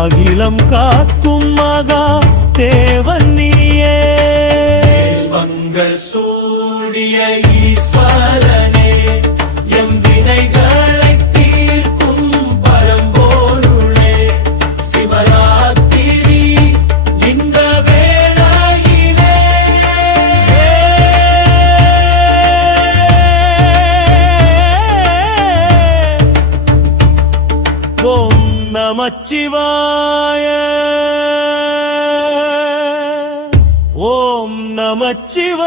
அகிலம் காக்கும் மகா தேவன் நீயே. மங்கள் சூடிய ஈஸ்வரனே, எம் வினைகளை தீர்க்கும் பரம்போருளே, சிவராத்திரி இந்த வேளையிலே. ஓம் நமச்சிவாய, ஓம் நமச்சிவாய.